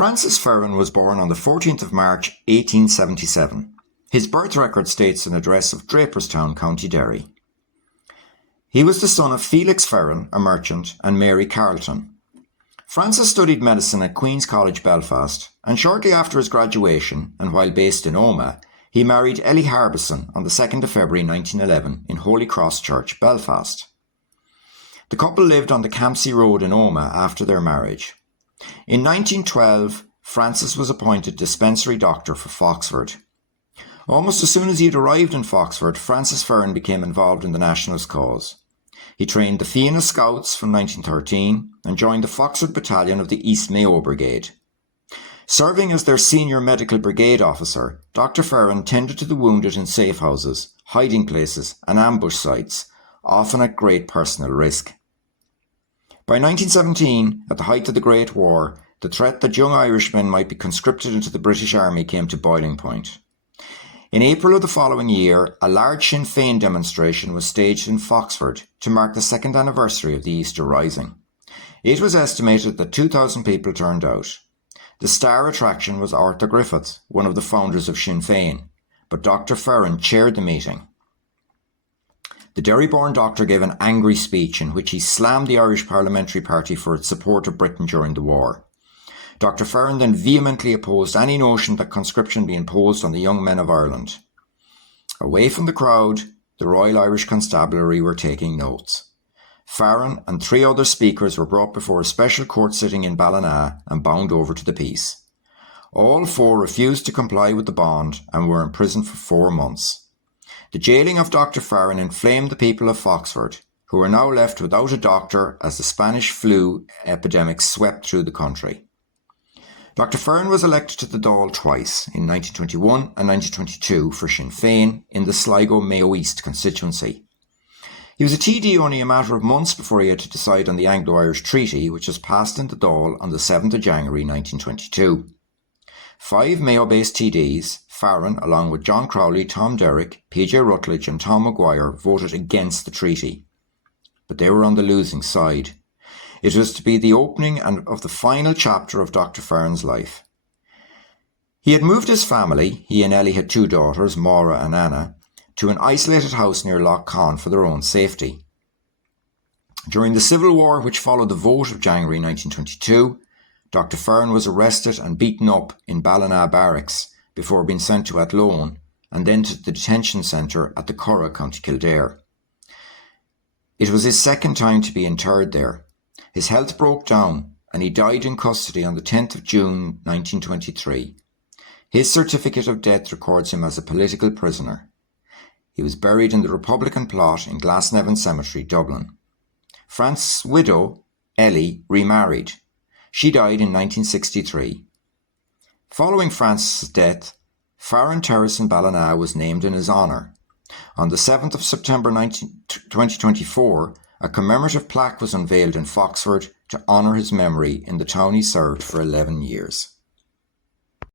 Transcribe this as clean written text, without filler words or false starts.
Francis Ferran was born on the 14th of March 1877. His birth record states an address of Draperstown, County Derry. He was the son of Felix Ferran, a merchant, and Mary Carleton. Francis studied medicine at Queen's College, Belfast, and shortly after his graduation, and while based in Omagh, he married Ellie Harbison on the 2nd of February 1911 in Holy Cross Church, Belfast. The couple lived on the Campsie Road in Omagh after their marriage. In 1912, Francis was appointed dispensary doctor for Foxford. Almost as soon as he had arrived in Foxford, Francis Ferran became involved in the nationalist cause. He trained the Fianna Scouts from 1913 and joined the Foxford Battalion of the East Mayo Brigade. Serving as their senior medical brigade officer, Dr. Ferran tended to the wounded in safe houses, hiding places and ambush sites, often at great personal risk. By 1917, at the height of the Great War, the threat that young Irishmen might be conscripted into the British Army came to boiling point. In April of the following year, a large Sinn Féin demonstration was staged in Foxford to mark the second anniversary of the Easter Rising. It was estimated that 2,000 people turned out. The star attraction was Arthur Griffith, one of the founders of Sinn Féin, but Dr. Ferran chaired the meeting. The Derry-born doctor gave an angry speech in which he slammed the Irish Parliamentary Party for its support of Britain during the war. Dr. Ferran then vehemently opposed any notion that conscription be imposed on the young men of Ireland. Away from the crowd, the Royal Irish Constabulary were taking notes. Ferran and 3 other speakers were brought before a special court sitting in Ballina and bound over to the peace. All 4 refused to comply with the bond and were imprisoned for 4 months. The jailing of Dr. Ferran inflamed the people of Foxford, who were now left without a doctor as the Spanish flu epidemic swept through the country. Dr. Ferran was elected to the Dáil twice, in 1921 and 1922 for Sinn Féin in the Sligo Mayo East constituency. He was a TD only a matter of months before he had to decide on the Anglo-Irish Treaty, which was passed in the Dáil on the 7th of January 1922. 5 Mayo-based TDs, Ferran, along with John Crowley, Tom Derrick, PJ Rutledge and Tom Maguire, voted against the treaty. But they were on the losing side. It was to be the opening of the final chapter of Dr. Ferran's life. He had moved his family, he and Ellie had 2 daughters, Maura and Anna, to an isolated house near Lough Conn for their own safety. During the civil war which followed the vote of January 1922, Dr. Ferran was arrested and beaten up in Ballina barracks before being sent to Athlone and then to the detention centre at the Curragh, County Kildare. It was his second time to be interred there. His health broke down and he died in custody on the 10th of June 1923. His certificate of death records him as a political prisoner. He was buried in the Republican plot in Glasnevin Cemetery, Dublin. Francis' widow, Ellie, remarried. She died in 1963. Following Francis' death, Ferran Terrace in Ballina was named in his honour. On the 7th of September 2024, a commemorative plaque was unveiled in Foxford to honour his memory in the town he served for 11 years.